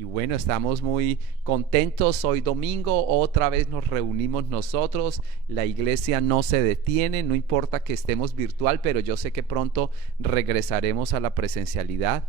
Y bueno, estamos muy contentos. Hoy domingo otra vez nos reunimos nosotros. La iglesia no se detiene, no importa que estemos virtual, pero yo sé que pronto regresaremos a la presencialidad.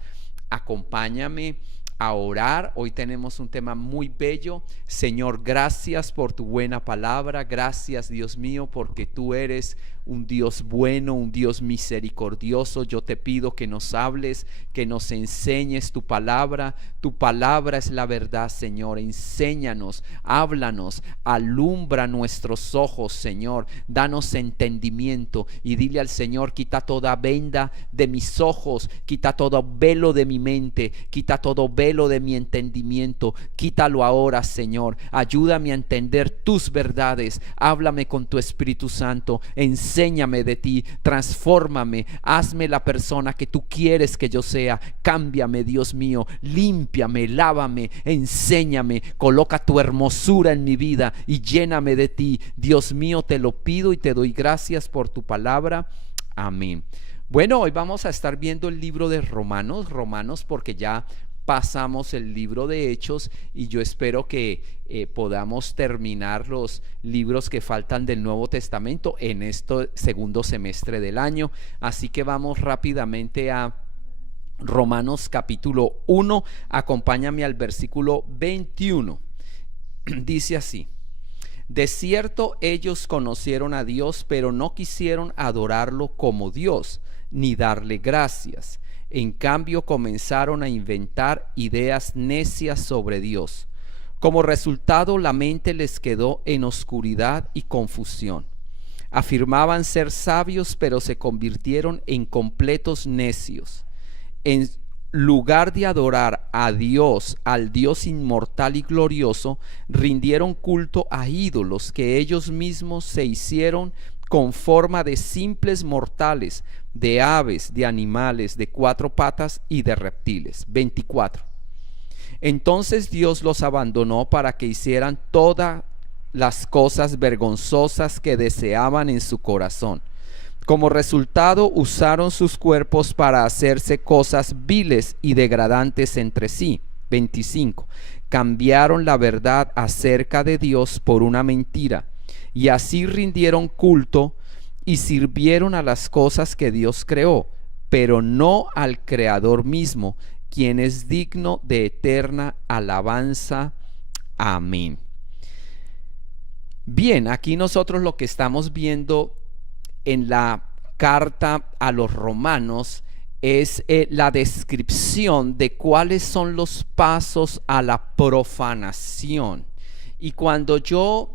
Acompáñame a orar. Hoy tenemos un tema muy bello. Señor, gracias por tu buena palabra. Gracias, Dios mío, porque tú eres un Dios bueno, un Dios misericordioso. Yo te pido que nos hables, que nos enseñes tu palabra. Tu palabra es la verdad, Señor. Enséñanos, háblanos, alumbra nuestros ojos, Señor. Danos entendimiento y dile al Señor: quita toda venda de mis ojos, quita todo velo de mi mente, quita todo velo de mi entendimiento. Quítalo ahora, Señor. Ayúdame a entender tus verdades. Háblame con tu Espíritu Santo. Enséñame de ti, transfórmame, hazme la persona que tú quieres que yo sea. Cámbiame, Dios mío, límpiame, lávame, enséñame, coloca tu hermosura en mi vida y lléname de ti. Dios mío, te lo pido y te doy gracias por tu palabra. Amén. Bueno, hoy vamos a estar viendo el libro de Romanos, porque ya pasamos el libro de Hechos y yo espero que podamos terminar los libros que faltan del Nuevo Testamento en este segundo semestre del año. Así que vamos rápidamente a Romanos capítulo 1. Acompáñame al versículo 21. Dice así: de cierto ellos conocieron a Dios, pero no quisieron adorarlo como Dios, ni darle gracias. En cambio, comenzaron a inventar ideas necias sobre Dios. Como resultado, la mente les quedó en oscuridad y confusión. Afirmaban ser sabios, pero se convirtieron en completos necios. En lugar de adorar a Dios, al Dios inmortal y glorioso, rindieron culto a ídolos que ellos mismos se hicieron con forma de simples mortales, de aves, de animales, de cuatro patas y de reptiles. 24. Entonces Dios los abandonó para que hicieran todas las cosas vergonzosas que deseaban en su corazón. Como resultado, usaron sus cuerpos para hacerse cosas viles y degradantes entre sí. 25. Cambiaron la verdad acerca de Dios por una mentira, y así rindieron culto y sirvieron a las cosas que Dios creó, pero no al Creador mismo, quien es digno de eterna alabanza. Amén. Bien, aquí nosotros lo que estamos viendo en la carta a los romanos es la descripción de cuáles son los pasos a la profanación. Y cuando yo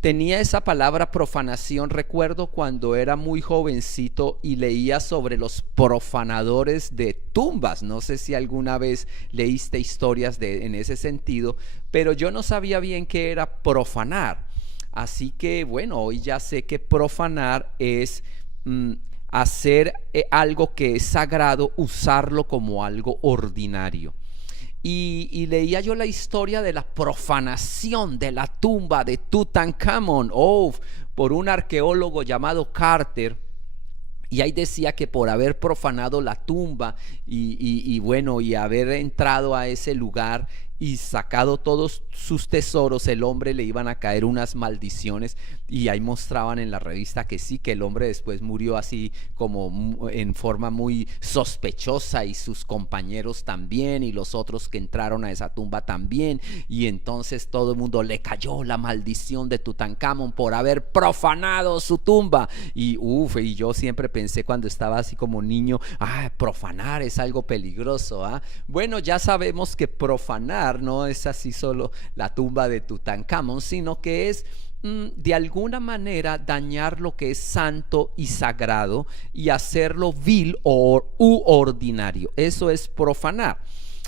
tenía esa palabra profanación, recuerdo cuando era muy jovencito y leía sobre los profanadores de tumbas. No sé si alguna vez leíste historias en ese sentido, pero yo no sabía bien qué era profanar. Así que bueno, hoy ya sé que profanar es hacer algo que es sagrado, usarlo como algo ordinario. Y leía yo la historia de la profanación de la tumba de Tutankamón, por un arqueólogo llamado Carter. Y ahí decía que por haber profanado la tumba y bueno, y haber entrado a ese lugar y sacado todos sus tesoros, el hombre le iban a caer unas maldiciones. Y ahí mostraban en la revista que sí, que el hombre después murió así como en forma muy sospechosa, y sus compañeros también, y los otros que entraron a esa tumba también. Y entonces todo el mundo le cayó la maldición de Tutankamón por haber profanado su tumba. Y yo siempre pensé cuando estaba así como niño, profanar es algo peligroso. Bueno, ya sabemos que profanar no es así solo la tumba de Tutankamón, sino que es de alguna manera dañar lo que es santo y sagrado y hacerlo vil u ordinario. Eso es profanar.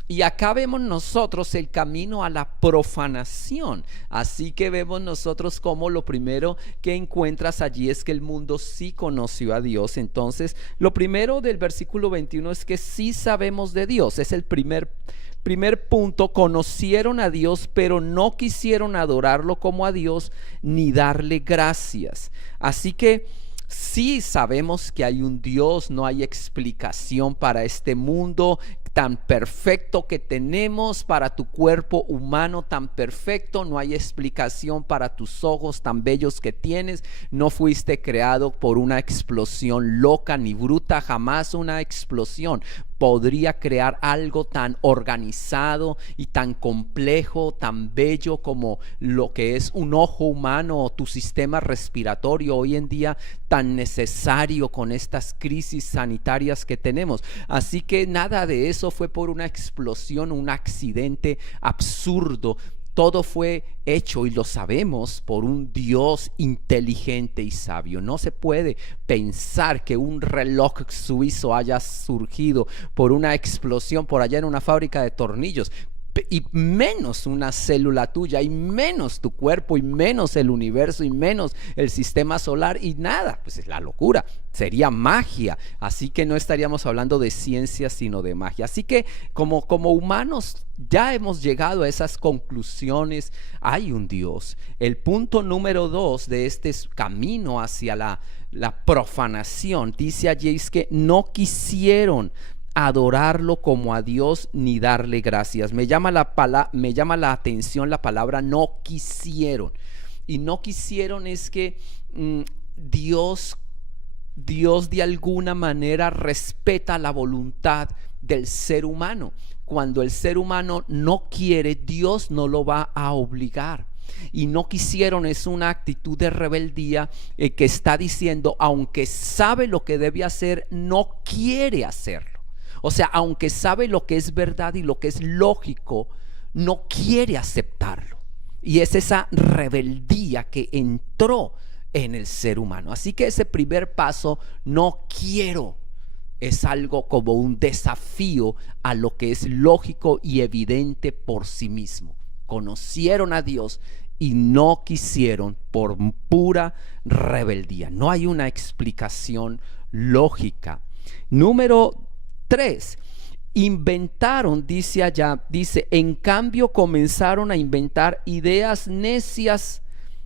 Y acá vemos nosotros el camino a la profanación. Así que vemos nosotros como lo primero que encuentras allí es que el mundo sí conoció a Dios. Entonces, lo primero del versículo 21 es que sí sabemos de Dios. Es el primer punto. Conocieron a Dios, pero no quisieron adorarlo como a Dios ni darle gracias. Así que sí sabemos que hay un Dios, no hay explicación para este mundo tan perfecto que tenemos para tu cuerpo humano tan perfecto, no hay explicación para tus ojos tan bellos que tienes. No fuiste creado por una explosión loca ni bruta, jamás una explosión podría crear algo tan organizado y tan complejo, tan bello como lo que es un ojo humano o tu sistema respiratorio hoy en día, tan necesario con estas crisis sanitarias que tenemos. Así que nada de eso fue por una explosión, un accidente absurdo. Todo fue hecho, y lo sabemos, por un Dios inteligente y sabio. No se puede pensar que un reloj suizo haya surgido por una explosión por allá en una fábrica de tornillos, y menos una célula tuya, y menos tu cuerpo, y menos el universo, y menos el sistema solar, y nada. Pues es la locura, sería magia. Así que no estaríamos hablando de ciencia, sino de magia. Así que como humanos ya hemos llegado a esas conclusiones. Hay un Dios. El punto número 2 de este camino hacia la profanación, dice allí, es que no quisieron adorarlo como a Dios ni darle gracias. Me llama la atención la palabra no quisieron. Y no quisieron es que Dios de alguna manera respeta la voluntad del ser humano. Cuando el ser humano no quiere, Dios no lo va a obligar. Y no quisieron es una actitud de rebeldía que está diciendo, aunque sabe lo que debe hacer, no quiere hacerlo. O sea, aunque sabe lo que es verdad y lo que es lógico, no quiere aceptarlo. Y es esa rebeldía que entró en el ser humano. Así que ese primer paso, no quiero, es algo como un desafío a lo que es lógico y evidente por sí mismo. Conocieron a Dios y no quisieron por pura rebeldía. No hay una explicación lógica. Número 3, inventaron, dice allá, dice, en cambio comenzaron a inventar ideas necias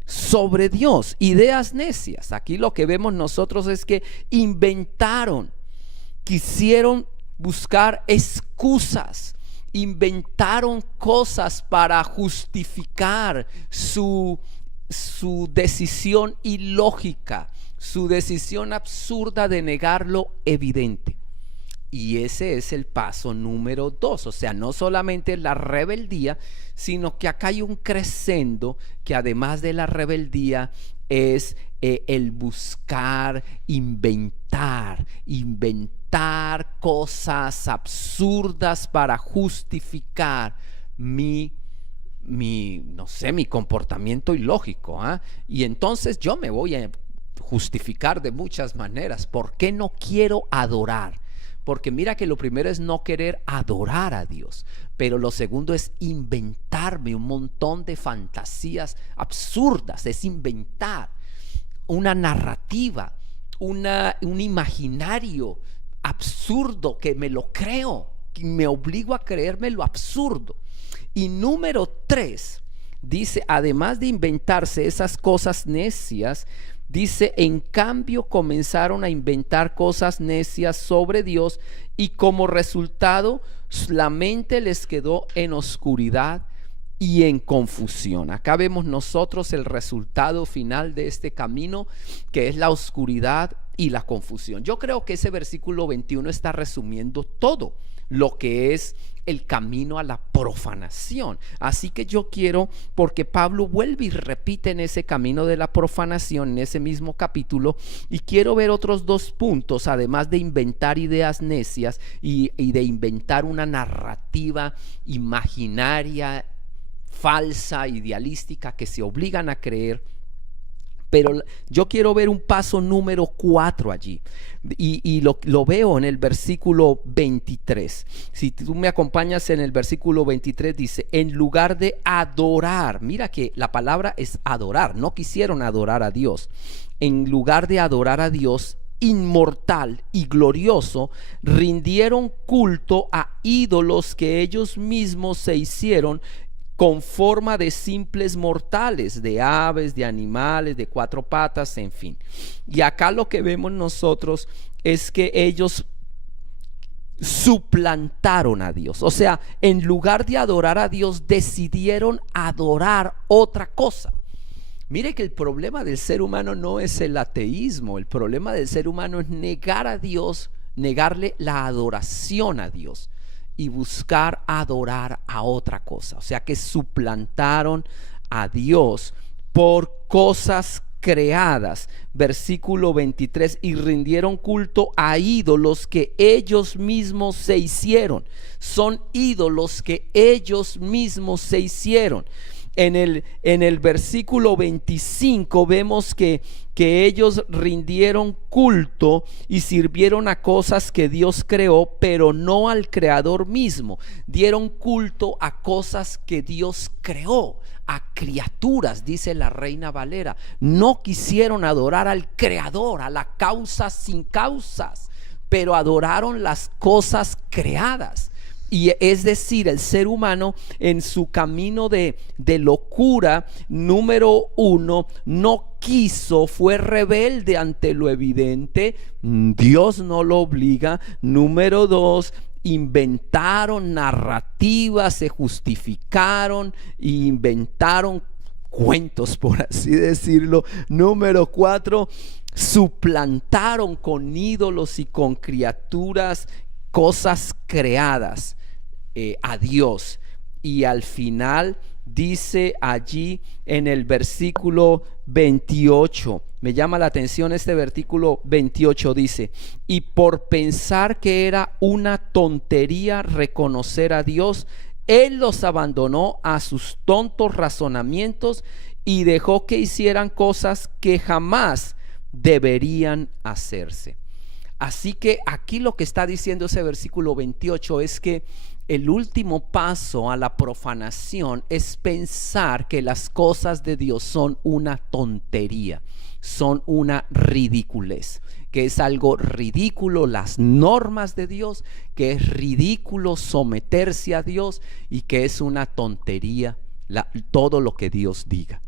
sobre Dios. Ideas necias. Aquí lo que vemos nosotros es que inventaron, quisieron buscar excusas, inventaron cosas para justificar su decisión ilógica, su decisión absurda de negar lo evidente. Y ese es el paso número 2. O sea, no solamente la rebeldía, sino que acá hay un crescendo que además de la rebeldía es el buscar inventar cosas absurdas para justificar mi comportamiento ilógico. Y entonces yo me voy a justificar de muchas maneras. ¿Por qué no quiero adorar? Porque mira que lo primero es no querer adorar a Dios, pero lo segundo es inventarme un montón de fantasías absurdas, es inventar una narrativa, un imaginario absurdo que me lo creo, que me obligo a creerme lo absurdo. Y número 3, dice, además de inventarse esas cosas necias, dice, en cambio comenzaron a inventar cosas necias sobre Dios y como resultado la mente les quedó en oscuridad y en confusión. Acá vemos nosotros el resultado final de este camino, que es la oscuridad y la confusión. Yo creo que ese versículo 21 está resumiendo todo lo que es el camino a la profanación. Así que yo quiero, porque Pablo vuelve y repite en ese camino de la profanación, en ese mismo capítulo, y quiero ver otros 2 puntos, además de inventar ideas necias y de inventar una narrativa imaginaria, falsa, idealística, que se obligan a creer. Pero yo quiero ver un paso número 4 allí, y lo veo en el versículo 23. Si tú me acompañas en el versículo 23, dice, en lugar de adorar, mira que la palabra es adorar, no quisieron adorar a Dios. En lugar de adorar a Dios inmortal y glorioso, rindieron culto a ídolos que ellos mismos se hicieron con forma de simples mortales, de aves, de animales, de 4 patas, en fin. Y acá lo que vemos nosotros es que ellos suplantaron a Dios. O sea, en lugar de adorar a Dios, decidieron adorar otra cosa. Mire que el problema del ser humano no es el ateísmo. El problema del ser humano es negar a Dios, negarle la adoración a Dios y buscar adorar a otra cosa. O sea que suplantaron a Dios por cosas creadas. Versículo 23, y rindieron culto a ídolos que ellos mismos se hicieron. Son ídolos que ellos mismos se hicieron. En el versículo 25 vemos que ellos rindieron culto y sirvieron a cosas que Dios creó, pero no al Creador mismo. Dieron culto a cosas que Dios creó, a criaturas, dice la Reina Valera. No quisieron adorar al Creador, a la causa sin causas, pero adoraron las cosas creadas. Y es decir, el ser humano en su camino de locura, número uno, no quiso, fue rebelde ante lo evidente. Dios no lo obliga. Número dos, inventaron narrativas, se justificaron, inventaron cuentos, por así decirlo. Número cuatro, suplantaron con ídolos y con criaturas, cosas creadas, a Dios. Y al final dice allí en el versículo 28, me llama la atención este versículo 28, dice: y por pensar que era una tontería reconocer a Dios, Él los abandonó a sus tontos razonamientos y dejó que hicieran cosas que jamás deberían hacerse. Así que aquí lo que está diciendo ese versículo 28 es que el último paso a la profanación es pensar que las cosas de Dios son una tontería, son una ridiculez, que es algo ridículo las normas de Dios, que es ridículo someterse a Dios y que es una tontería todo lo que Dios diga.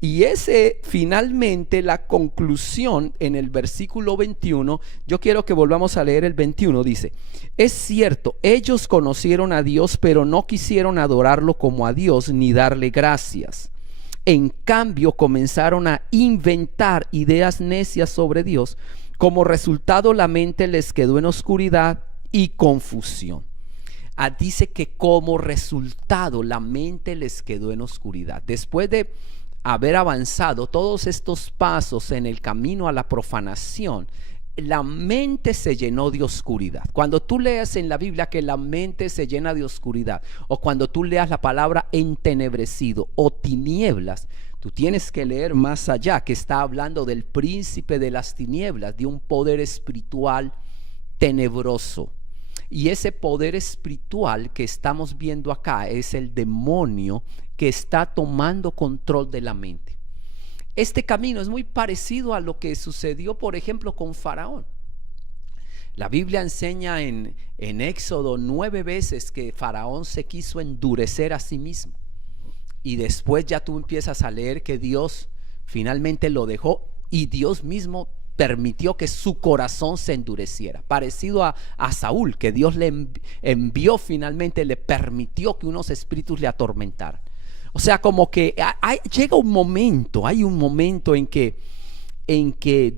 Y ese finalmente la conclusión en el versículo 21, yo quiero que volvamos a leer el 21, dice: es cierto, ellos conocieron a Dios, pero no quisieron adorarlo como a Dios ni darle gracias. En cambio, comenzaron a inventar ideas necias sobre Dios. Como resultado, la mente les quedó en oscuridad y confusión. Dice que como resultado la mente les quedó en oscuridad. Después de haber avanzado todos estos pasos en el camino a la profanación, la mente se llenó de oscuridad. Cuando tú leas en la Biblia que la mente se llena de oscuridad, o cuando tú leas la palabra entenebrecido o tinieblas, tú tienes que leer más allá, que está hablando del príncipe de las tinieblas, de un poder espiritual tenebroso. Y ese poder espiritual que estamos viendo acá es el demonio que está tomando control de la mente. Este camino es muy parecido a lo que sucedió, por ejemplo, con Faraón. La Biblia enseña en Éxodo 9 veces que Faraón se quiso endurecer a sí mismo. Y después ya tú empiezas a leer que Dios finalmente lo dejó y Dios mismo permitió que su corazón se endureciera, parecido a Saúl, que Dios le envió finalmente, le permitió que unos espíritus le atormentaran. O sea, como que llega un momento, hay un momento en que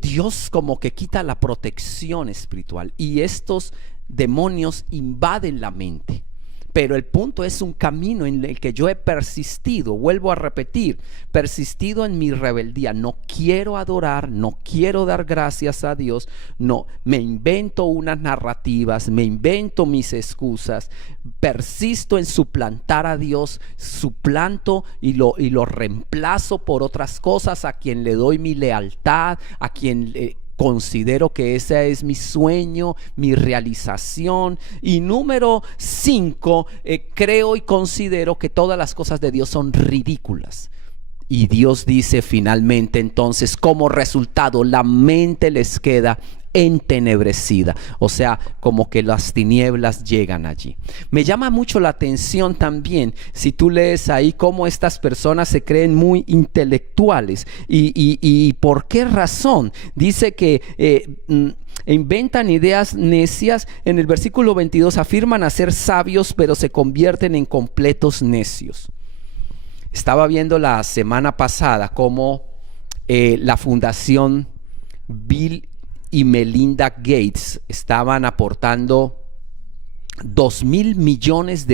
Dios como que quita la protección espiritual y estos demonios invaden la mente. Pero el punto es un camino en el que yo he persistido, vuelvo a repetir, persistido en mi rebeldía. No quiero adorar, no quiero dar gracias a Dios, no, me invento unas narrativas, me invento mis excusas, persisto en suplantar a Dios, suplanto y lo reemplazo por otras cosas a quien le doy mi lealtad, a quien considero que ese es mi sueño, mi realización. Y número 5, creo y considero que todas las cosas de Dios son ridículas. Y Dios dice finalmente, entonces, como resultado, la mente les queda entenebrecida, o sea, como que las tinieblas llegan allí. Me llama mucho la atención también, si tú lees ahí, cómo estas personas se creen muy intelectuales y por qué razón. Dice que e inventan ideas necias. En el versículo 22 afirman ser sabios, pero se convierten en completos necios. Estaba viendo la semana pasada cómo la fundación Bill y Melinda Gates estaban aportando $2,000 millones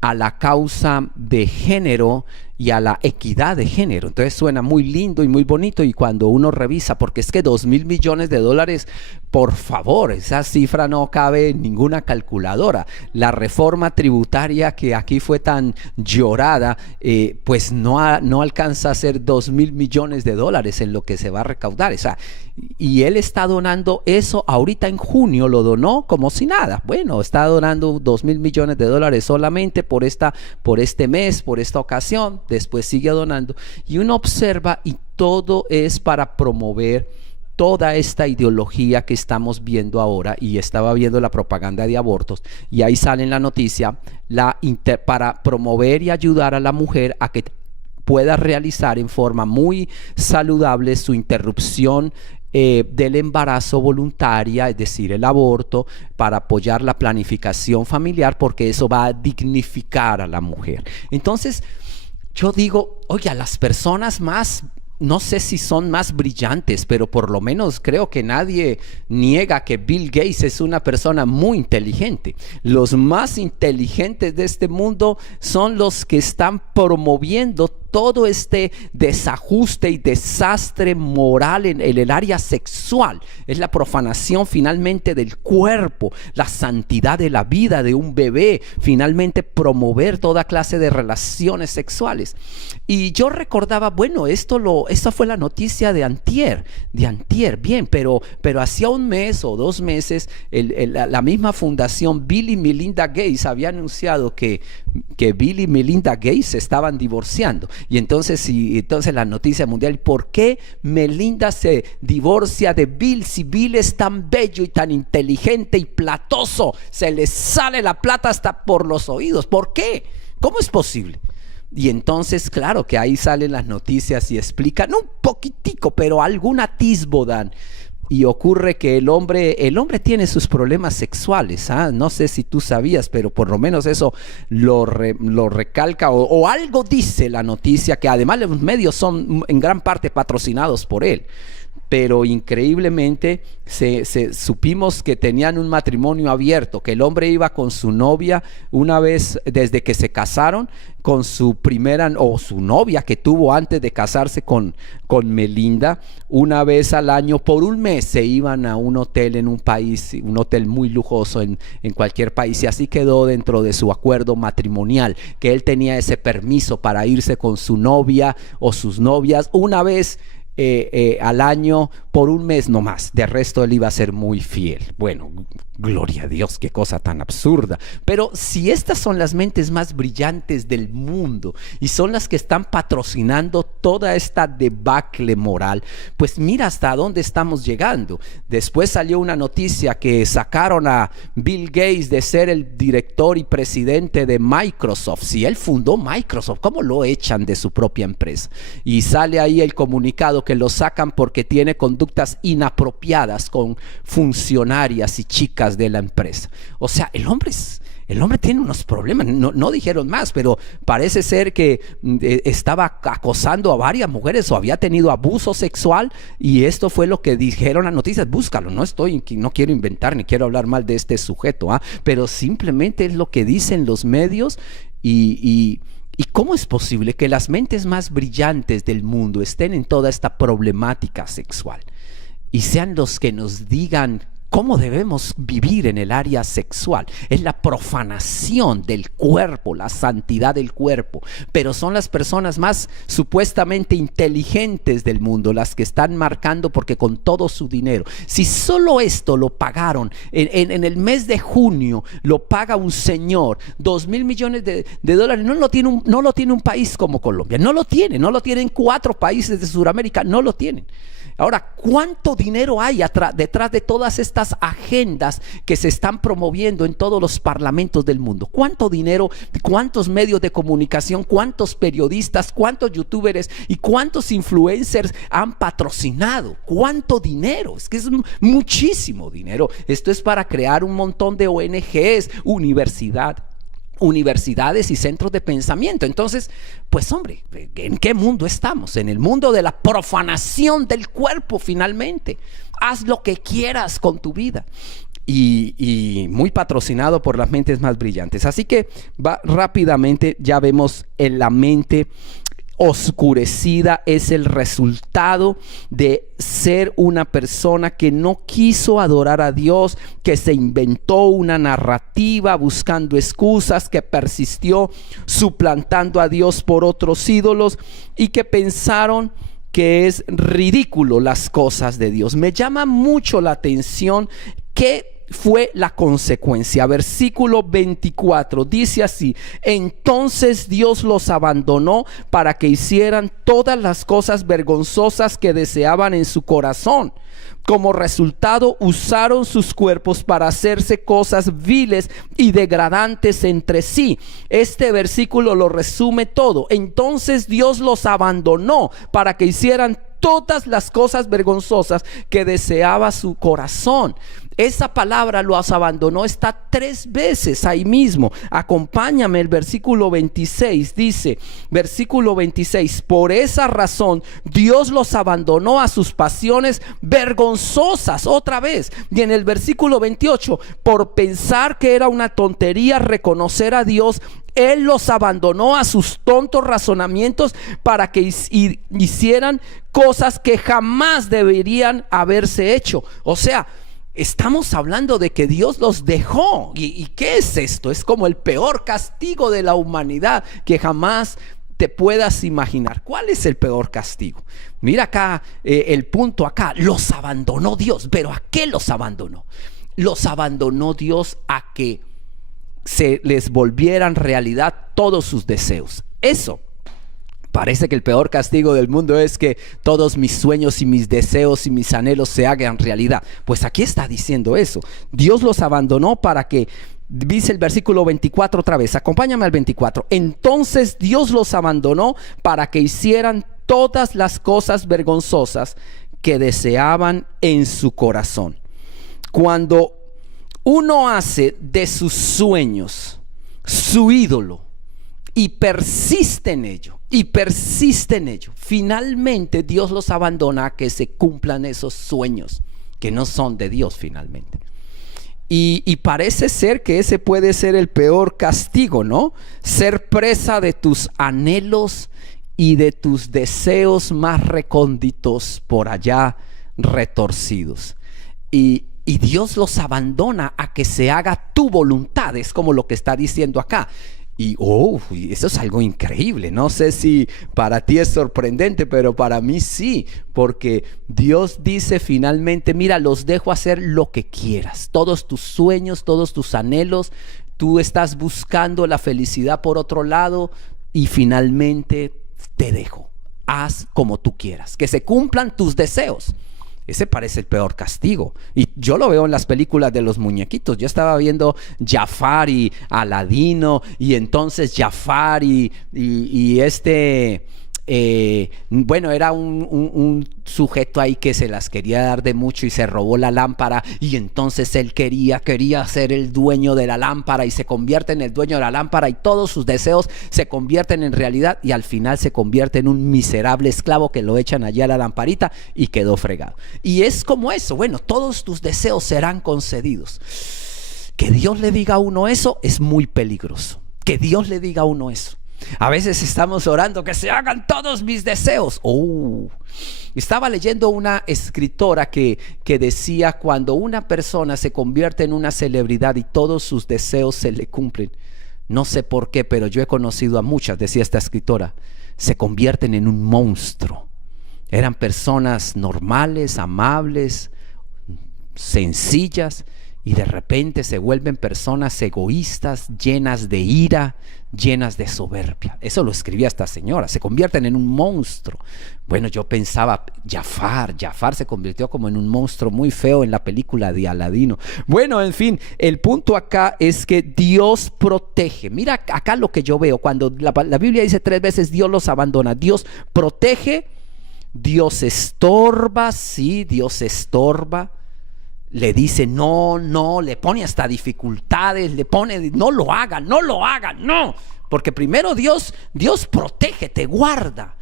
a la causa de género y a la equidad de género. Entonces suena muy lindo y muy bonito, y cuando uno revisa, porque es que $2,000 millones, por favor, esa cifra no cabe en ninguna calculadora. La reforma tributaria que aquí fue tan llorada, pues no alcanza a ser $2,000 millones en lo que se va a recaudar. O sea, y él está donando eso ahorita en junio, lo donó como si nada. Bueno, está donando $2,000 millones solamente por este mes, por esta ocasión. Después sigue donando, y uno observa, y todo es para promover toda esta ideología que estamos viendo ahora. Y estaba viendo la propaganda de abortos, y ahí sale en la noticia para promover y ayudar a la mujer a que pueda realizar en forma muy saludable su interrupción del embarazo voluntaria, es decir, el aborto, para apoyar la planificación familiar, porque eso va a dignificar a la mujer. Entonces yo digo, oye, a las personas más, no sé si son más brillantes, pero por lo menos creo que nadie niega que Bill Gates es una persona muy inteligente. Los más inteligentes de este mundo son los que están promoviendo todo este desajuste y desastre moral en el área sexual. Es la profanación finalmente del cuerpo, la santidad de la vida de un bebé, finalmente promover toda clase de relaciones sexuales. Y yo recordaba, bueno, esta fue la noticia de antier, bien, pero hacía un mes o 2 meses la misma fundación Bill y Melinda Gates había anunciado que Bill y Melinda Gates se estaban divorciando. Y entonces la noticia mundial, ¿por qué Melinda se divorcia de Bill si Bill es tan bello y tan inteligente y platoso? Se le sale la plata hasta por los oídos. ¿Por qué? ¿Cómo es posible? Y entonces, claro que ahí salen las noticias y explican un poquitico, pero algún atisbo dan. Y ocurre que el hombre tiene sus problemas sexuales. No sé si tú sabías, pero por lo menos eso lo recalca o algo dice la noticia, que además los medios son en gran parte patrocinados por él. Pero increíblemente supimos que tenían un matrimonio abierto, que el hombre iba con su novia una vez desde que se casaron, con su primera o su novia que tuvo antes de casarse con Melinda. Una vez al año, por un mes, se iban a un hotel en un país, un hotel muy lujoso en cualquier país, y así quedó dentro de su acuerdo matrimonial, que él tenía ese permiso para irse con su novia o sus novias una vez al año, por un mes no más. De resto él iba a ser muy fiel. Bueno, gloria a Dios, qué cosa tan absurda. Pero si estas son las mentes más brillantes del mundo y son las que están patrocinando toda esta debacle moral, pues mira hasta dónde estamos llegando. Después salió una noticia que sacaron a Bill Gates de ser el director y presidente de Microsoft. Si él fundó Microsoft, ¿cómo lo echan de su propia empresa? Y sale ahí el comunicado que lo sacan porque tiene conductas inapropiadas con funcionarias y chicas de la empresa. O sea, el hombre tiene unos problemas. No dijeron más, pero parece ser que estaba acosando a varias mujeres o había tenido abuso sexual, y esto fue lo que dijeron las noticias. Búscalo, no quiero inventar ni quiero hablar mal de este sujeto, pero simplemente es lo que dicen los medios. ¿Y cómo es posible que las mentes más brillantes del mundo estén en toda esta problemática sexual y sean los que nos digan cómo debemos vivir en el área sexual? Es la profanación del cuerpo, la santidad del cuerpo. Pero son las personas más supuestamente inteligentes del mundo las que están marcando, porque con todo su dinero, si solo esto lo pagaron en el mes de junio, lo paga un señor, $2,000 millones de dólares, no lo tiene un país como Colombia, no lo tienen 4 países de Sudamérica, no lo tienen. Ahora, ¿cuánto dinero hay detrás de todas estas agendas que se están promoviendo en todos los parlamentos del mundo? ¿Cuánto dinero, cuántos medios de comunicación, cuántos periodistas, cuántos youtubers y cuántos influencers han patrocinado? ¿Cuánto dinero? Es que es muchísimo dinero. Esto es para crear un montón de ONGs, universidades y centros de pensamiento. Entonces, pues hombre, ¿en qué mundo estamos? En el mundo de la profanación del cuerpo finalmente. Haz lo que quieras con tu vida. Y muy patrocinado por las mentes más brillantes. Así que rápidamente ya vemos en la mente oscurecida es el resultado de ser una persona que no quiso adorar a Dios, que se inventó una narrativa buscando excusas, que persistió suplantando a Dios por otros ídolos y que pensaron que es ridículo las cosas de Dios. Me llama mucho la atención que fue la consecuencia. Versículo 24 dice así: entonces Dios los abandonó para que hicieran todas las cosas vergonzosas que deseaban en su corazón. Como resultado, usaron sus cuerpos para hacerse cosas viles y degradantes entre sí. Este versículo lo resume todo. Entonces Dios los abandonó para que hicieran todas las cosas vergonzosas que deseaba su corazón. Esa palabra los abandonó está 3 veces ahí mismo. Acompáñame, el versículo 26 dice, versículo 26: por esa razón Dios los abandonó a sus pasiones vergonzosas, otra vez. Y en el versículo 28, por pensar que era una tontería reconocer a Dios, Él los abandonó a sus tontos razonamientos para que hicieran cosas que jamás deberían haberse hecho. O sea, estamos hablando de que Dios los dejó. ¿Y qué es esto? Es como el peor castigo de la humanidad que jamás te puedas imaginar. ¿Cuál es el peor castigo? Mira acá el punto acá. Los abandonó Dios. ¿Pero a qué los abandonó? Los abandonó Dios a que se les volvieran realidad todos sus deseos. Eso. Parece que el peor castigo del mundo es que todos mis sueños y mis deseos y mis anhelos se hagan realidad. Pues aquí está diciendo eso. Dios los abandonó para que, dice el versículo 24 otra vez, acompáñame al 24. Entonces Dios los abandonó para que hicieran todas las cosas vergonzosas que deseaban en su corazón. Cuando uno hace de sus sueños su ídolo y persiste en ello, finalmente Dios los abandona a que se cumplan esos sueños que no son de Dios finalmente. Y parece ser que ese puede ser el peor castigo, ¿no? Ser presa de tus anhelos y de tus deseos más recónditos por allá retorcidos. Y Dios los abandona a que se haga tu voluntad, es como lo que está diciendo acá. Y eso es algo increíble. No sé si para ti es sorprendente, pero para mí sí, porque Dios dice finalmente: mira, los dejo hacer lo que quieras, todos tus sueños, todos tus anhelos. Tú estás buscando la felicidad por otro lado y finalmente te dejo. Haz como tú quieras, que se cumplan tus deseos. Ese parece el peor castigo. Y yo lo veo en las películas de los muñequitos. Yo estaba viendo Jafar y Aladino. Y entonces Jafar bueno, era un sujeto ahí que se las quería dar de mucho y se robó la lámpara. Y entonces él quería ser el dueño de la lámpara y se convierte en el dueño de la lámpara y todos sus deseos se convierten en realidad y al final se convierte en un miserable esclavo que lo echan allá a la lamparita y quedó fregado. Y es como eso. Bueno, todos tus deseos serán concedidos. Que Dios le diga a uno eso es muy peligroso. Que Dios le diga a uno eso. A veces estamos orando que se hagan todos mis deseos. Estaba leyendo una escritora que decía: cuando una persona se convierte en una celebridad y todos sus deseos se le cumplen, no sé por qué, pero yo he conocido a muchas, decía esta escritora, se convierten en un monstruo. Eran personas normales, amables, sencillas, y de repente se vuelven personas egoístas, llenas de ira, llenas de soberbia. Eso lo escribía esta señora, se convierten en un monstruo. Bueno, yo pensaba, Jafar se convirtió como en un monstruo muy feo en la película de Aladino. Bueno, en fin, el punto acá es que Dios protege. Mira acá lo que yo veo, cuando la Biblia dice 3 veces Dios los abandona. Dios protege, Dios estorba, sí, Dios estorba. Le dice no, le pone hasta dificultades, le pone no lo hagan, no. Porque primero Dios protege, te guarda.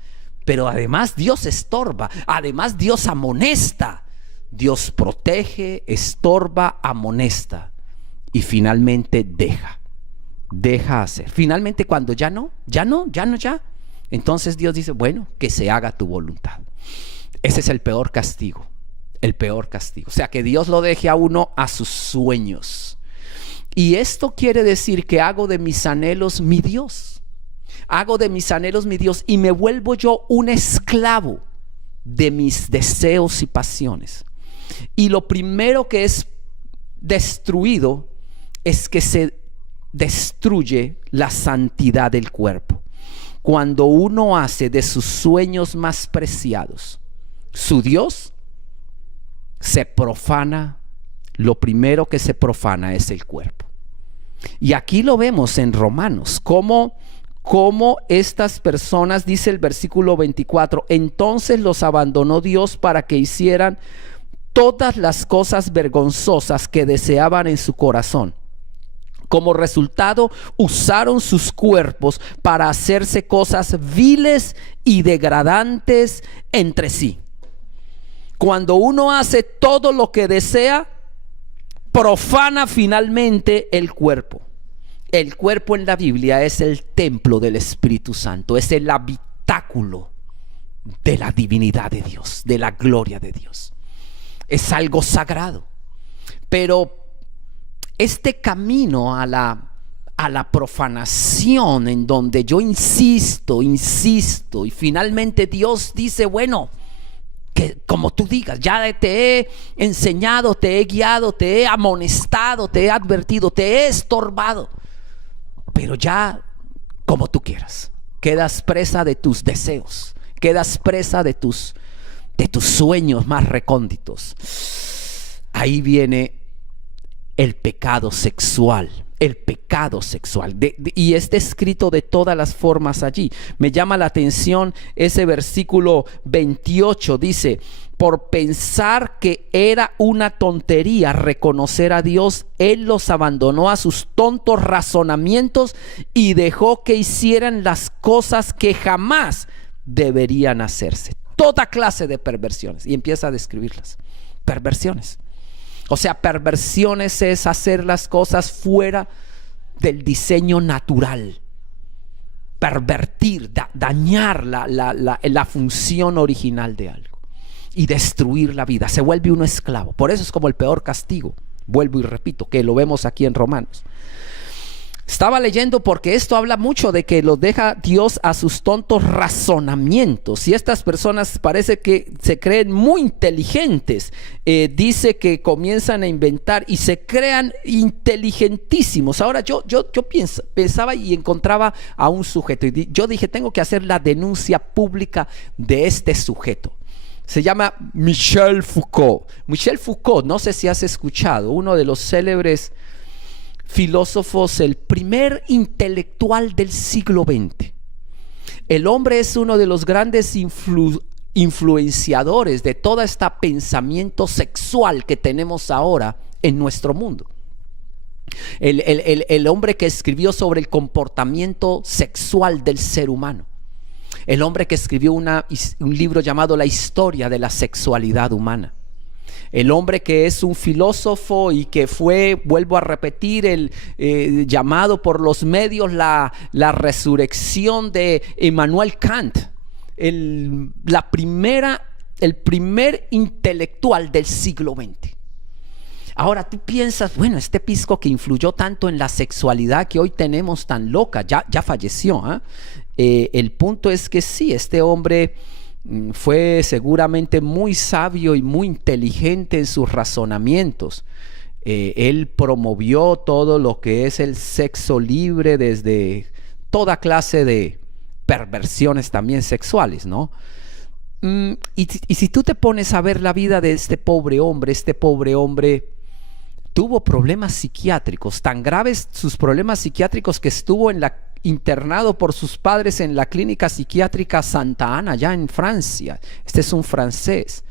Pero además Dios estorba, además Dios amonesta. Dios protege, estorba, amonesta. Y finalmente deja hacer. Finalmente cuando ya no. Entonces Dios dice, bueno, que se haga tu voluntad. Ese es el peor castigo. El peor castigo. O sea, que Dios lo deje a uno a sus sueños. Y esto quiere decir que hago de mis anhelos mi Dios. Hago de mis anhelos mi Dios y me vuelvo yo un esclavo de mis deseos y pasiones. Y lo primero que es destruido es que se destruye la santidad del cuerpo. Cuando uno hace de sus sueños más preciados su Dios, se profana. Lo primero que se profana es el cuerpo. Y aquí lo vemos en Romanos, cómo estas personas, dice el versículo 24, entonces los abandonó Dios para que hicieran todas las cosas vergonzosas que deseaban en su corazón. Como resultado, usaron sus cuerpos para hacerse cosas viles y degradantes entre sí. Cuando uno hace todo lo que desea, profana finalmente el cuerpo. El cuerpo en la Biblia es el templo del Espíritu Santo, es el habitáculo de la divinidad de Dios, de la gloria de Dios. Es algo sagrado. Pero este camino a la profanación, en donde yo insisto, y finalmente Dios dice, bueno, que como tú digas, ya te he enseñado, te he guiado, te he amonestado, te he advertido, te he estorbado, pero ya como tú quieras. Quedas presa de tus deseos, quedas presa de tus sueños más recónditos. Ahí viene el pecado sexual. Y está escrito de todas las formas allí. Me llama la atención ese versículo 28, dice, por pensar que era una tontería reconocer a Dios, Él los abandonó a sus tontos razonamientos y dejó que hicieran las cosas que jamás deberían hacerse. Toda clase de perversiones. Y empieza a describirlas. Perversiones. O sea, perversiones es hacer las cosas fuera del diseño natural. Pervertir, dañar la función original de algo. Y destruir la vida. Se vuelve uno esclavo. Por eso es como el peor castigo. Vuelvo y repito, que lo vemos aquí en Romanos. Estaba leyendo porque esto habla mucho de que los deja Dios a sus tontos razonamientos. Y estas personas parece que se creen muy inteligentes. Dice que comienzan a inventar y se crean inteligentísimos. Ahora yo pensaba y encontraba a un sujeto. Y yo dije, tengo que hacer la denuncia pública de este sujeto. Se llama Michel Foucault. Michel Foucault, no sé si has escuchado, uno de los célebres filósofos, el primer intelectual del siglo XX. El hombre es uno de los grandes influenciadores de todo este pensamiento sexual que tenemos ahora en nuestro mundo. El hombre que escribió sobre el comportamiento sexual del ser humano. El hombre que escribió un libro llamado La historia de la sexualidad humana. El hombre que es un filósofo y que fue, vuelvo a repetir, llamado por los medios la resurrección de Immanuel Kant, el primer intelectual del siglo XX. Ahora tú piensas, bueno, este pisco que influyó tanto en la sexualidad que hoy tenemos tan loca, ya falleció. El punto es que sí, este hombre fue seguramente muy sabio y muy inteligente en sus razonamientos. Él promovió todo lo que es el sexo libre, desde toda clase de perversiones también sexuales, ¿no? Y si tú te pones a ver la vida de este pobre hombre tuvo problemas psiquiátricos, tan graves sus problemas psiquiátricos que estuvo internado por sus padres en la clínica psiquiátrica Santa Ana, allá en Francia. Este es un francés.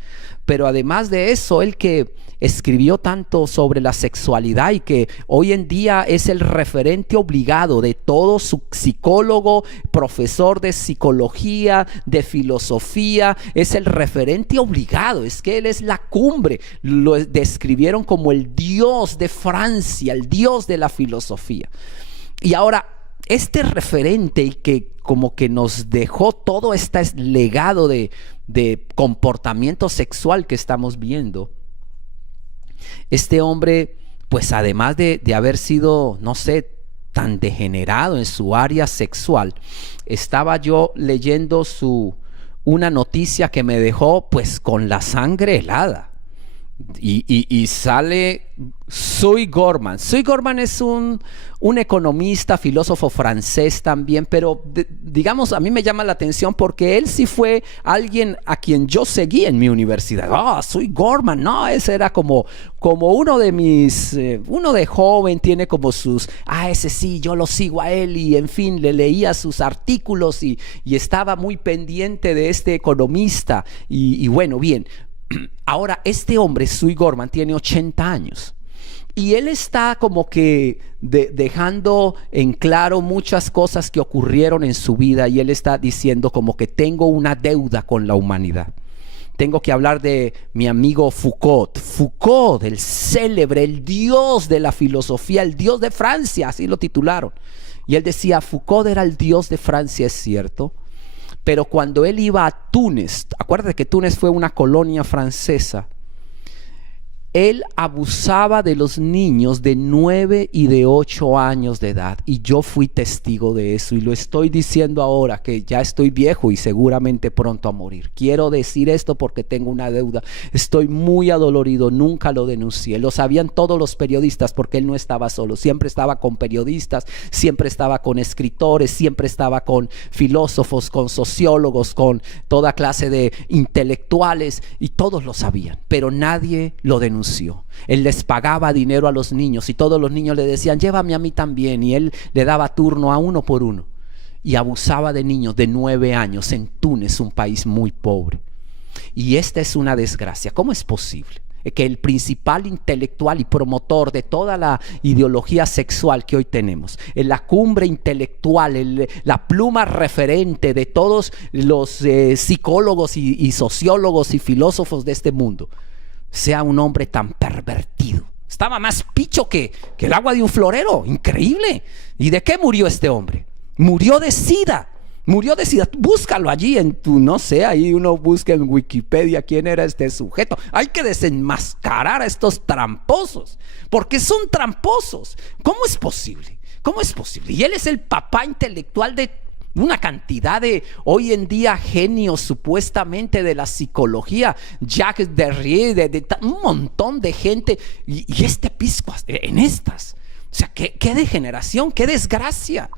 Pero además de eso, él que escribió tanto sobre la sexualidad y que hoy en día es el referente obligado de todo su psicólogo, profesor de psicología, de filosofía, es el referente obligado, es que él es la cumbre. Lo describieron como el dios de Francia, el dios de la filosofía. Y ahora, este referente y que como que nos dejó todo este legado de comportamiento sexual que estamos viendo, este hombre, pues además de haber sido, no sé, tan degenerado en su área sexual, estaba yo leyendo una noticia que me dejó pues con la sangre helada. Y sale Guy Gorman. Guy Gorman es un economista, filósofo francés también, pero digamos, a mí me llama la atención porque él sí fue alguien a quien yo seguí en mi universidad. Guy Gorman, no, ese era como uno de mis, uno de joven tiene como sus, ese sí, yo lo sigo a él, y en fin, le leía sus artículos y estaba muy pendiente de este economista y bueno, bien. Ahora, este hombre, Guy Gorman, tiene 80 años y él está como que dejando en claro muchas cosas que ocurrieron en su vida, y él está diciendo como que tengo una deuda con la humanidad. Tengo que hablar de mi amigo Foucault, el célebre, el dios de la filosofía, el dios de Francia, así lo titularon. Y él decía, Foucault era el dios de Francia, es cierto. Pero cuando él iba a Túnez, acuérdate que Túnez fue una colonia francesa, él abusaba de los niños de 9 y de 8 años de edad. Y yo fui testigo de eso, y lo estoy diciendo ahora que ya estoy viejo y seguramente pronto a morir. Quiero decir esto porque tengo una deuda. Estoy muy adolorido, nunca lo denuncié. Lo sabían todos los periodistas porque él no estaba solo. Siempre estaba con periodistas, siempre estaba con escritores, siempre estaba con filósofos, con sociólogos, con toda clase de intelectuales, y todos lo sabían, pero nadie lo denunció. Él les pagaba dinero a los niños y todos los niños le decían, llévame a mí también, y él le daba turno a uno por uno, y abusaba de niños de 9 años en Túnez, un país muy pobre. Y esta es una desgracia. ¿Cómo es posible que el principal intelectual y promotor de toda la ideología sexual que hoy tenemos, en la cumbre intelectual, la pluma referente de todos los psicólogos y sociólogos y filósofos de este mundo, sea un hombre tan pervertido? Estaba más picho que el agua de un florero, increíble. ¿Y de qué murió este hombre? Murió de SIDA. Búscalo allí en tu, no sé, ahí uno busca en Wikipedia quién era este sujeto. Hay que desenmascarar a estos tramposos, porque son tramposos. ¿Cómo es posible? Y él es el papá intelectual de una cantidad de, hoy en día, genios supuestamente de la psicología, Jacques Derrida, un montón de gente, y este pisco en estas. O sea, qué degeneración, qué desgracia.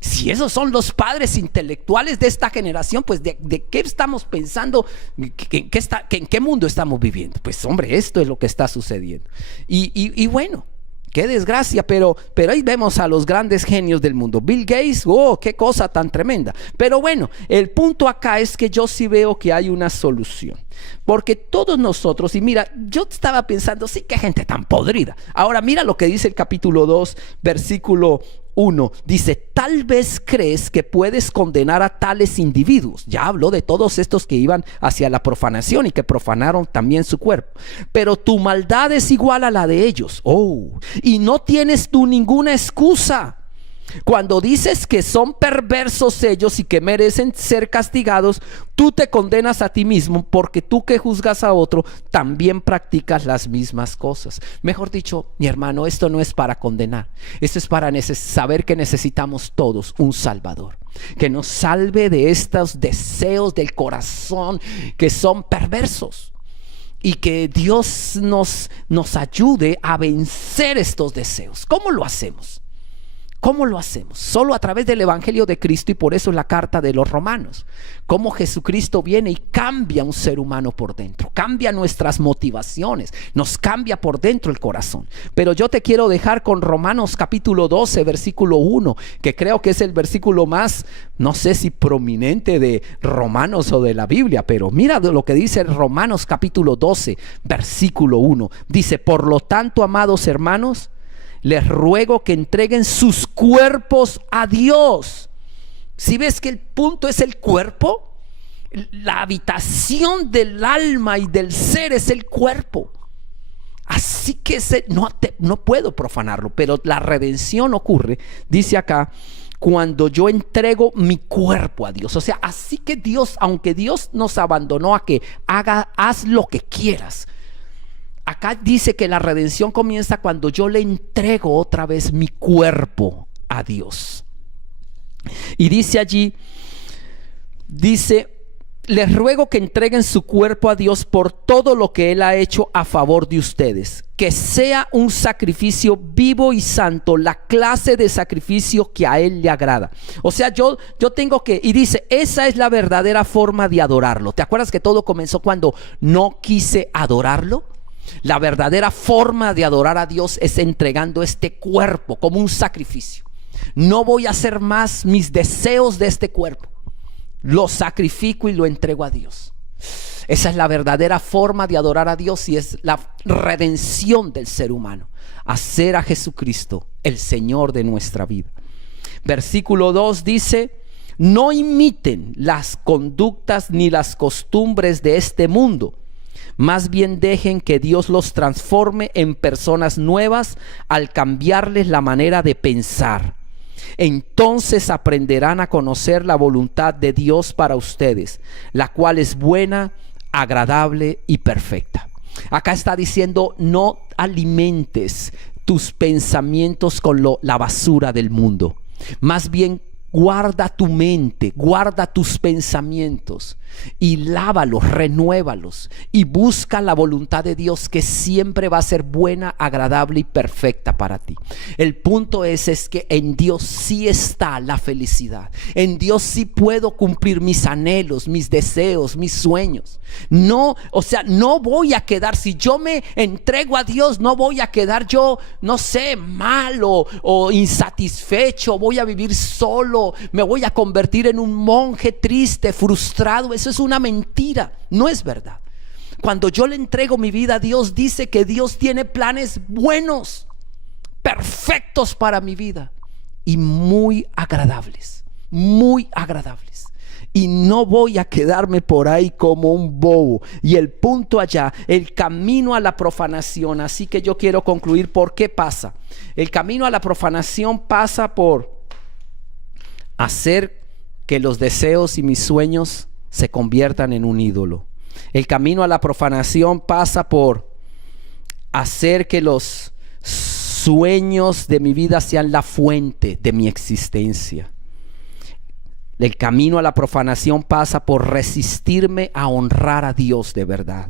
Si esos son los padres intelectuales de esta generación, pues ¿de qué estamos pensando? ¿En qué mundo estamos viviendo? Pues hombre, esto es lo que está sucediendo. Y bueno, qué desgracia, pero ahí vemos a los grandes genios del mundo. Bill Gates, qué cosa tan tremenda. Pero bueno, el punto acá es que yo sí veo que hay una solución. Porque todos nosotros, y mira, yo estaba pensando, sí, qué gente tan podrida. Ahora mira lo que dice el capítulo 2, versículo 1, dice, tal vez crees que puedes condenar a tales individuos. Ya habló de todos estos que iban hacia la profanación y que profanaron también su cuerpo. Pero tu maldad es igual a la de ellos. Y no tienes tú ninguna excusa. Cuando dices que son perversos ellos y que merecen ser castigados, tú te condenas a ti mismo, porque tú que juzgas a otro también practicas las mismas cosas. Mejor dicho, mi hermano, esto no es para condenar. Esto es para saber que necesitamos todos un Salvador, que nos salve de estos deseos del corazón que son perversos. y que Dios nos ayude a vencer estos deseos. ¿Cómo lo hacemos? ¿Cómo lo hacemos? Solo a través del Evangelio de Cristo, y por eso es la carta de los Romanos. Cómo Jesucristo viene y cambia a un ser humano por dentro, cambia nuestras motivaciones, nos cambia por dentro el corazón. Pero yo te quiero dejar con Romanos capítulo 12, versículo 1, que creo que es el versículo más, no sé si prominente de Romanos o de la Biblia, pero mira lo que dice Romanos capítulo 12, versículo 1. Dice: por lo tanto, amados hermanos, les ruego que entreguen sus cuerpos a Dios. Si ves que el punto es el cuerpo, la habitación del alma y del ser es el cuerpo. Así que no puedo profanarlo, pero la redención ocurre, dice acá, cuando yo entrego mi cuerpo a Dios. O sea, así que Dios, aunque Dios nos abandonó a que haz lo que quieras, acá dice que la redención comienza cuando yo le entrego otra vez mi cuerpo a Dios. Y dice allí, les ruego que entreguen su cuerpo a Dios por todo lo que Él ha hecho a favor de ustedes, que sea un sacrificio vivo y santo, la clase de sacrificio que a Él le agrada. O sea, yo tengo que, y dice, esa es la verdadera forma de adorarlo. ¿Te acuerdas que todo comenzó cuando no quise adorarlo? La verdadera forma de adorar a Dios es entregando este cuerpo como un sacrificio. No voy a hacer más mis deseos de este cuerpo, lo sacrifico y lo entrego a Dios. Esa es la verdadera forma de adorar a Dios, y es la redención del ser humano, hacer a Jesucristo el Señor de nuestra vida. Versículo 2 dice: no imiten las conductas ni las costumbres de este mundo, más bien dejen que Dios los transforme en personas nuevas al cambiarles la manera de pensar. Entonces aprenderán a conocer la voluntad de Dios para ustedes, la cual es buena, agradable y perfecta. Acá está diciendo: no alimentes tus pensamientos con la basura del mundo. Más bien guarda tu mente, guarda tus pensamientos y lávalos, renuévalos, y busca la voluntad de Dios, que siempre va a ser buena, agradable y perfecta para ti. El punto es que en Dios sí está la felicidad. En Dios sí puedo cumplir mis anhelos, mis deseos, mis sueños. No, o sea, no voy a quedar, si yo me entrego a Dios, no voy a quedar yo, no sé, mal o insatisfecho. Voy a vivir solo, me voy a convertir en un monje triste, frustrado. Eso es una mentira, no es verdad. Cuando yo le entrego mi vida a Dios, dice que Dios tiene planes buenos, perfectos para mi vida, y muy agradables, muy agradables. Y no voy a quedarme por ahí como un bobo. Y el punto allá, el camino a la profanación. Así que yo quiero concluir. ¿Por qué pasa? El camino a la profanación pasa por hacer que los deseos y mis sueños se conviertan en un ídolo. El camino a la profanación pasa por hacer que los sueños de mi vida sean la fuente de mi existencia. El camino a la profanación pasa por resistirme a honrar a Dios de verdad,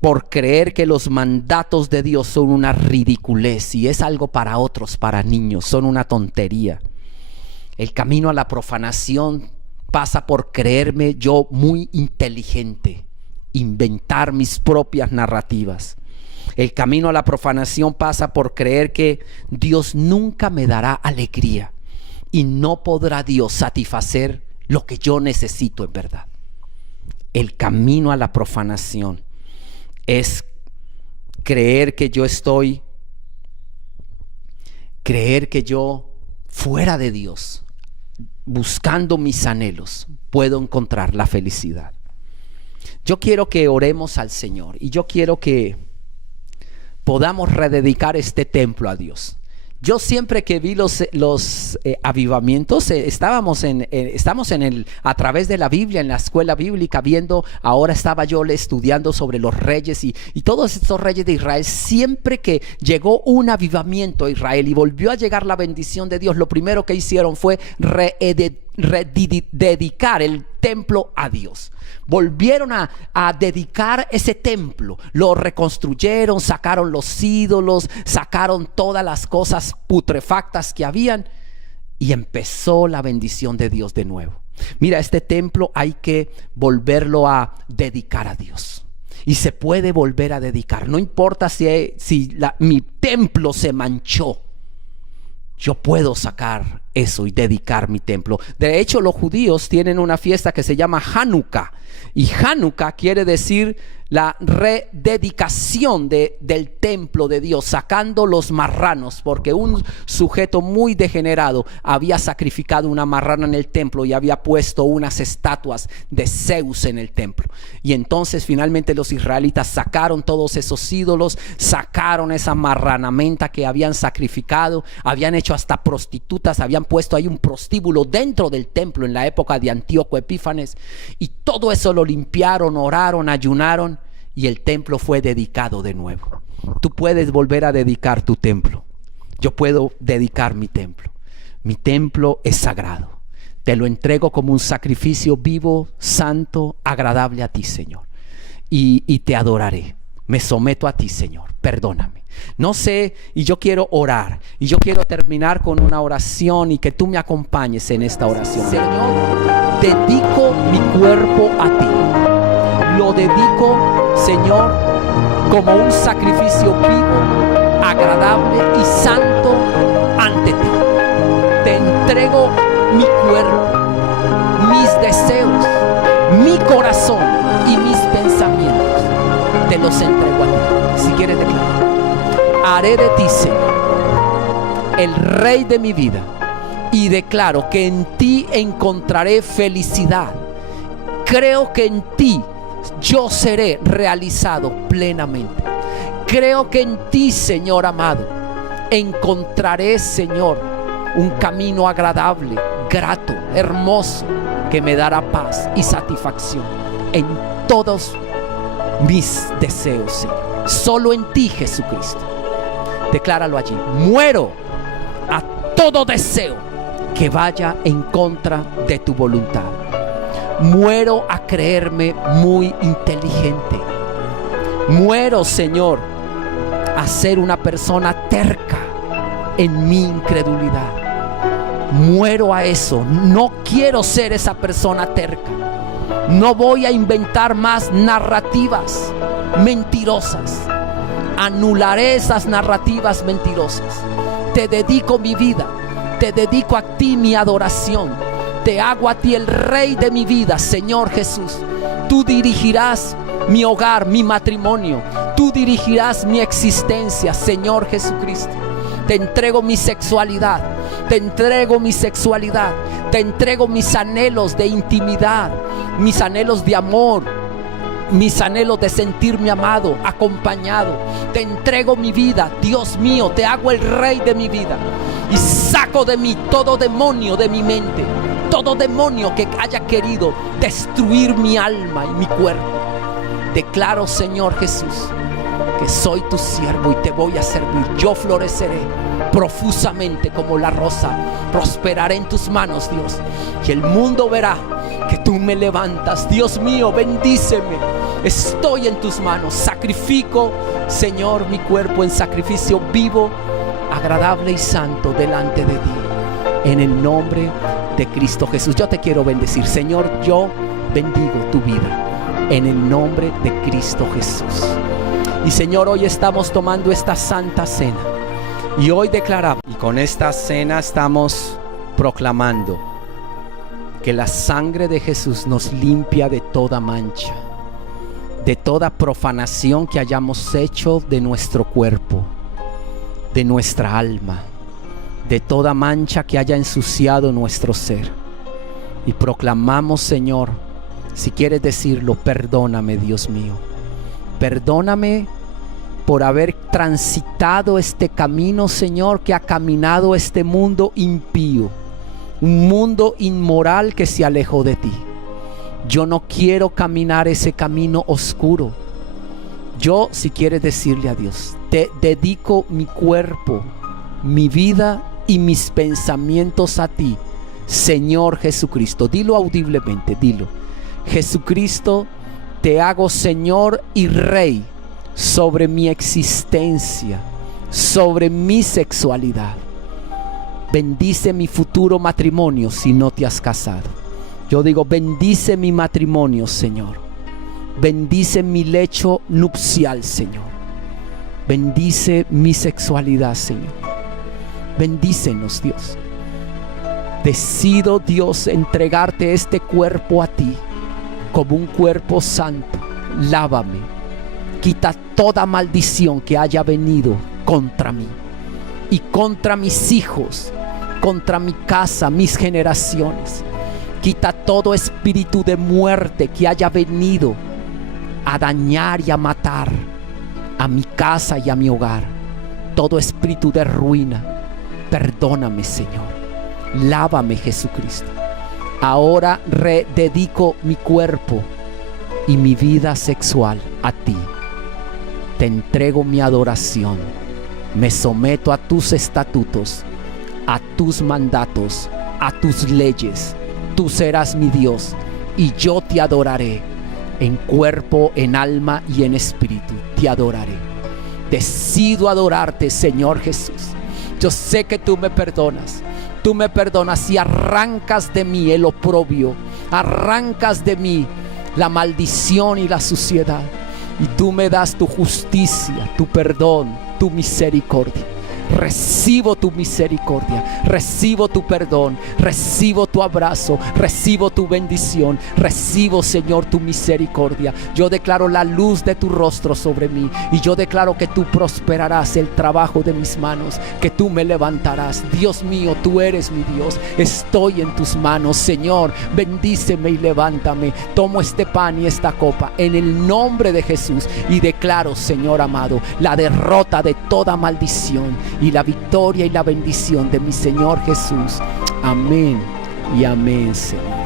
por creer que los mandatos de Dios son una ridiculez y es algo para otros, para niños, son una tontería. El camino a la profanación pasa por creerme yo muy inteligente, inventar mis propias narrativas. El camino a la profanación pasa por creer que Dios nunca me dará alegría y no podrá Dios satisfacer lo que yo necesito en verdad. El camino a la profanación es creer que yo fuera de Dios, buscando mis anhelos, puedo encontrar la felicidad. Yo quiero que oremos al Señor y yo quiero que podamos rededicar este templo a Dios. Yo siempre que vi los avivamientos, estamos a través de la Biblia, en la escuela bíblica, viendo, ahora estaba yo estudiando sobre los reyes y todos estos reyes de Israel. Siempre que llegó un avivamiento a Israel y volvió a llegar la bendición de Dios, lo primero que hicieron fue rededicar templo a Dios. Volvieron a dedicar ese templo. Lo reconstruyeron, sacaron los ídolos, sacaron todas las cosas putrefactas que habían, y empezó la bendición de Dios de nuevo. Mira, este templo hay que volverlo a dedicar a Dios. Y se puede volver a dedicar. No importa si mi templo se manchó. Yo puedo sacar eso y dedicar mi templo. De hecho, los judíos tienen una fiesta que se llama Hanukkah. Y Hanukkah quiere decir la rededicación del templo de Dios, sacando los marranos, porque un sujeto muy degenerado había sacrificado una marrana en el templo y había puesto unas estatuas de Zeus en el templo. Y entonces finalmente los israelitas sacaron todos esos ídolos, sacaron esa marranamenta que habían sacrificado, habían hecho hasta prostitutas, habían puesto ahí un prostíbulo dentro del templo en la época de Antíoco Epífanes, y todo eso lo limpiaron, oraron, ayunaron, y el templo fue dedicado de nuevo. Tú puedes volver a dedicar tu templo. Yo puedo dedicar mi templo. Mi templo es sagrado. Te lo entrego como un sacrificio vivo, santo, agradable a ti, Señor. Y te adoraré. Me someto a ti, Señor. Perdóname. No sé, y yo quiero orar. Y yo quiero terminar con una oración y que tú me acompañes en esta oración. Señor, dedico mi cuerpo a ti. Lo dedico, Señor, como un sacrificio vivo, agradable y santo ante ti. Te entrego mi cuerpo, mis deseos, mi corazón y mis pensamientos. Te los entrego a ti. Si quieres declarar: haré de ti, Señor, el Rey de mi vida, y declaro que en ti encontraré felicidad. Creo que en ti yo seré realizado plenamente. Creo que en ti, Señor amado, encontraré, Señor, un camino agradable, grato, hermoso, que me dará paz y satisfacción en todos mis deseos, Señor. Solo en ti, Jesucristo. Decláralo allí: muero a todo deseo que vaya en contra de tu voluntad. Muero a creerme muy inteligente. Muero, Señor, a ser una persona terca en mi incredulidad. Muero a eso. No quiero ser esa persona terca. No voy a inventar más narrativas mentirosas. Anularé esas narrativas mentirosas. Te dedico mi vida. Te dedico a ti mi adoración. Te hago a ti el Rey de mi vida, Señor Jesús. Tú dirigirás mi hogar, mi matrimonio. Tú dirigirás mi existencia, Señor Jesucristo. Te entrego mi sexualidad. Te entrego mi sexualidad. Te entrego mis anhelos de intimidad, mis anhelos de amor, mis anhelos de sentirme amado, acompañado. Te entrego mi vida, Dios mío. Te hago el Rey de mi vida. Y saco de mí todo demonio de mi mente, todo demonio que haya querido destruir mi alma y mi cuerpo. Declaro, Señor Jesús, que soy tu siervo y te voy a servir. Yo floreceré profusamente como la rosa. Prosperaré en tus manos, Dios. Y el mundo verá que tú me levantas. Dios mío, bendíceme. Estoy en tus manos. Sacrifico, Señor, mi cuerpo en sacrificio vivo, agradable y santo delante de ti. En el nombre de Cristo Jesús. Yo te quiero bendecir, Señor. Yo bendigo tu vida en el nombre de Cristo Jesús. Y Señor, hoy estamos tomando esta santa cena y hoy declaramos, y con esta cena estamos proclamando que la sangre de Jesús nos limpia de toda mancha, de toda profanación que hayamos hecho de nuestro cuerpo, de nuestra alma, de toda mancha que haya ensuciado nuestro ser. Y proclamamos, Señor, si quieres decirlo: perdóname, Dios mío. Perdóname por haber transitado este camino, Señor, que ha caminado este mundo impío, un mundo inmoral que se alejó de ti. Yo no quiero caminar ese camino oscuro. Yo, si quieres decirle a Dios, te dedico mi cuerpo, mi vida y mis pensamientos a ti, Señor Jesucristo, dilo audiblemente, dilo. Jesucristo, te hago Señor y Rey sobre mi existencia, sobre mi sexualidad. Bendice mi futuro matrimonio si no te has casado. Yo digo, bendice mi matrimonio, Señor. Bendice mi lecho nupcial, Señor. Bendice mi sexualidad, Señor. Bendícenos, Dios. Decido, Dios, entregarte este cuerpo a ti como un cuerpo santo. Lávame. Quita toda maldición que haya venido contra mí y contra mis hijos, contra mi casa, mis generaciones. Quita todo espíritu de muerte que haya venido a dañar y a matar a mi casa y a mi hogar. Todo espíritu de ruina, perdóname, Señor. Lávame, Jesucristo. Ahora rededico mi cuerpo y mi vida sexual a ti. Te entrego mi adoración. Me someto a tus estatutos, a tus mandatos, a tus leyes. Tú serás mi Dios y yo te adoraré en cuerpo, en alma y en espíritu. Te adoraré. Decido adorarte, Señor Jesús. Yo sé que tú me perdonas. Tú me perdonas y arrancas de mí el oprobio. Arrancas de mí la maldición y la suciedad. Y tú me das tu justicia, tu perdón, tu misericordia. Recibo tu misericordia, recibo tu perdón, recibo tu abrazo, recibo tu bendición, recibo, Señor, tu misericordia. Yo declaro la luz de tu rostro sobre mí y yo declaro que tú prosperarás el trabajo de mis manos, que tú me levantarás. Dios mío, tú eres mi Dios, estoy en tus manos, Señor. Bendíceme y levántame. Tomo este pan y esta copa en el nombre de Jesús y declaro, Señor amado, la derrota de toda maldición y la victoria y la bendición de mi Señor Jesús. Amén y amén, Señor.